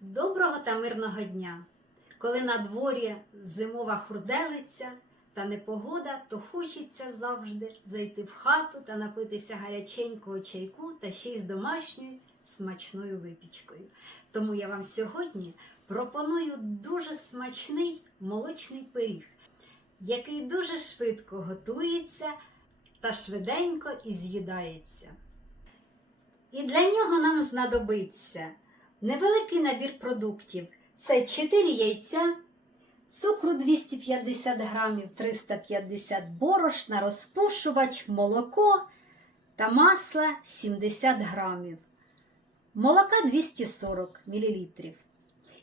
Доброго та мирного дня! Коли на дворі зимова хурделиця та непогода, то хочеться завжди зайти в хату та напитися гаряченького чайку та ще й з домашньою смачною випічкою. Тому я вам сьогодні пропоную дуже смачний молочний пиріг, який дуже швидко готується та швиденько і з'їдається. І для нього нам знадобиться невеликий набір продуктів. Це 4 яйця, цукру 250 грамів, 350 борошна, розпушувач, молоко та масло 70 грамів. Молока 240 мл.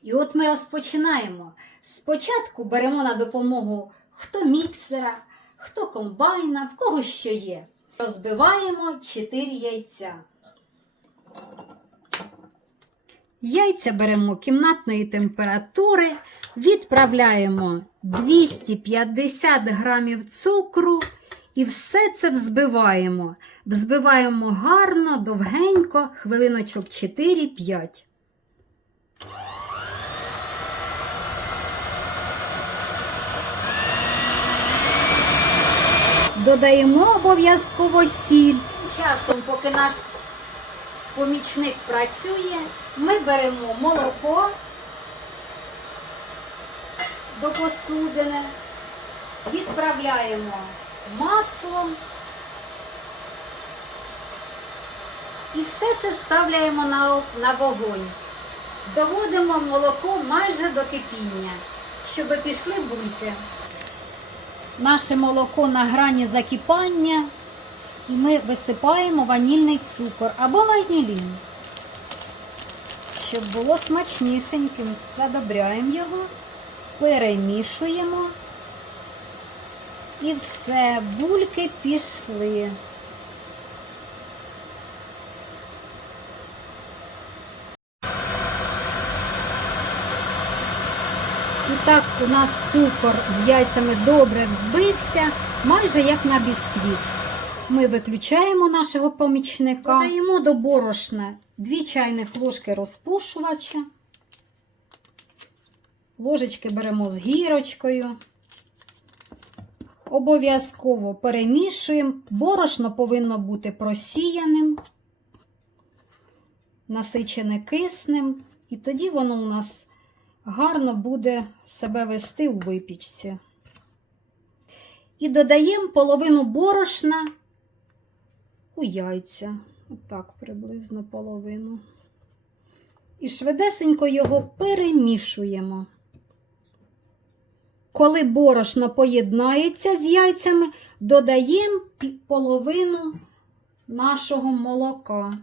І от ми розпочинаємо. Спочатку беремо на допомогу хто міксера, хто комбайна, в кого що є. Розбиваємо 4 яйця. Яйця беремо кімнатної температури, відправляємо 250 грамів цукру і все це взбиваємо. Взбиваємо гарно, довгенько, хвилиночок 4-5. Додаємо обов'язково сіль. Часом, поки наш помічник працює, ми беремо молоко до посудини, відправляємо масло і все це ставляємо на, на вогонь. Доводимо молоко майже до кипіння, щоб пішли бульки. Наше молоко на грані закипання. І ми висипаємо ванільний цукор або ванілін. Щоб було смачнішеньким, задобряємо його, перемішуємо. І все, бульки пішли. І так у нас цукор з яйцями добре взбився, майже як на бісквіт. Ми виключаємо нашого помічника, додаємо до борошна 2 чайних ложки розпушувача. Ложечки беремо з гірочкою. Обов'язково перемішуємо. Борошно повинно бути просіяним, насичене киснем, і тоді воно у нас гарно буде себе вести у випічці. І додаємо половину борошна у яйця. Отак приблизно половину. І швидесенько його перемішуємо. Коли борошно поєднається з яйцями, додаємо половину нашого молока.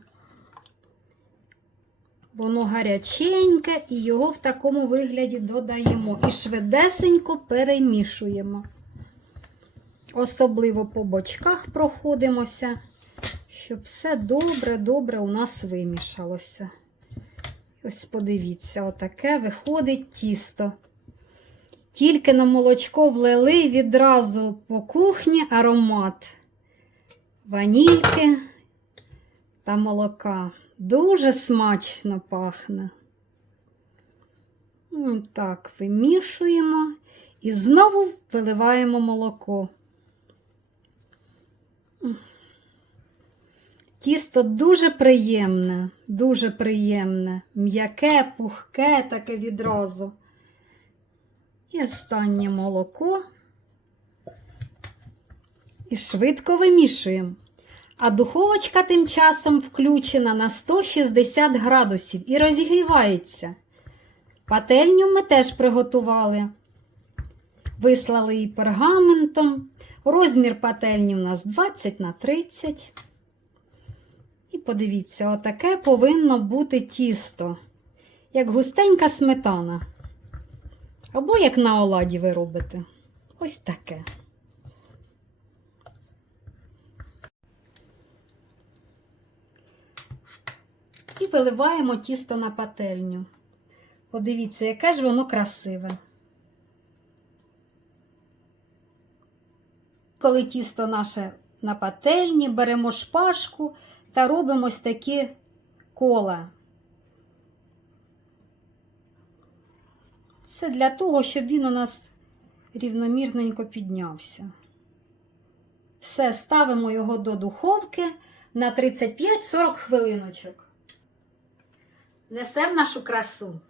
Воно гаряченьке, і його в такому вигляді додаємо. І швидесенько перемішуємо. Особливо по бочках проходимося, щоб все добре-добре у нас вимішалося. Ось подивіться, отаке виходить тісто. Тільки на молочко влили відразу по кухні аромат ванільки та молока. Дуже смачно пахне. Так, вимішуємо і знову виливаємо молоко. Тісто дуже приємне, дуже приємне, м'яке, пухке таке відразу. І останнє молоко. І швидко вимішуємо. А духовочка тим часом включена на 160 градусів і розігрівається. Пательню ми теж приготували. Вислали її пергаментом. Розмір пательні у нас 20 на 30. Подивіться, отаке повинно бути тісто, як густенька сметана. Або як на оладі ви робите. Ось таке. І виливаємо тісто на пательню. Подивіться, яке ж воно красиве. Коли тісто наше на пательні, беремо шпажку, та робимо ось такі кола. Це для того, щоб він у нас рівномірненько піднявся. Все, ставимо його до духовки на 35-40 хвилиночок. Несемо нашу красу.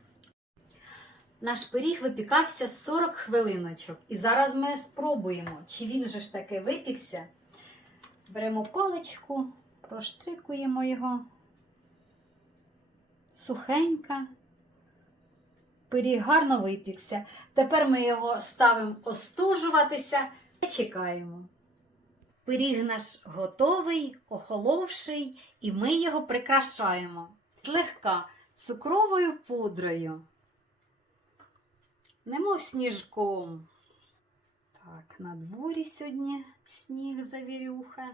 Наш пиріг випікався 40 хвилиночок. І зараз ми спробуємо, чи він же ж таки випікся. Беремо паличку, проштрикуємо його. Сухенька. Пиріг гарно випікся. Тепер ми його ставимо остужуватися і чекаємо. Пиріг наш готовий, охоловший, і ми його прикрашаємо злегка цукровою пудрою. Немов сніжком. Так, на дворі сьогодні сніг завірюха.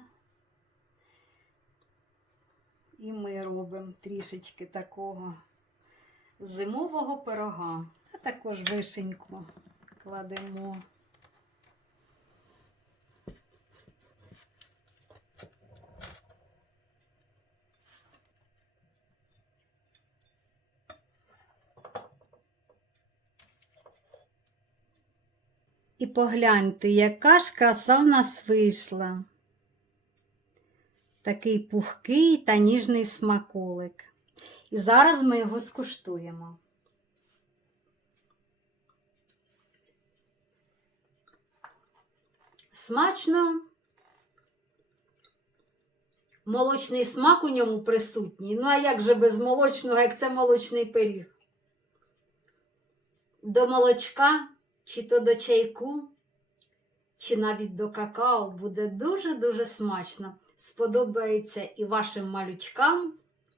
І ми робимо трішечки такого зимового пирога, а також вишеньку кладемо. І погляньте, яка ж краса в нас вийшла. Такий пухкий та ніжний смаколик. І зараз ми його скуштуємо. Смачно. Молочний смак у ньому присутній. Ну, а як же без молочного, як це молочний пиріг? До молочка, чи то до чайку, чи навіть до какао буде дуже-дуже смачно. Сподобається і вашим малючкам,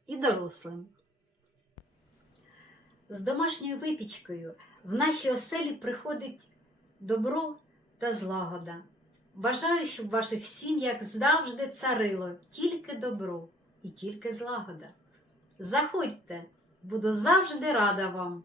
і дорослим. З домашньою випічкою в нашій оселі приходить добро та злагода. Бажаю, щоб в ваших сім'ях завжди царило тільки добро і тільки злагода. Заходьте, буду завжди рада вам.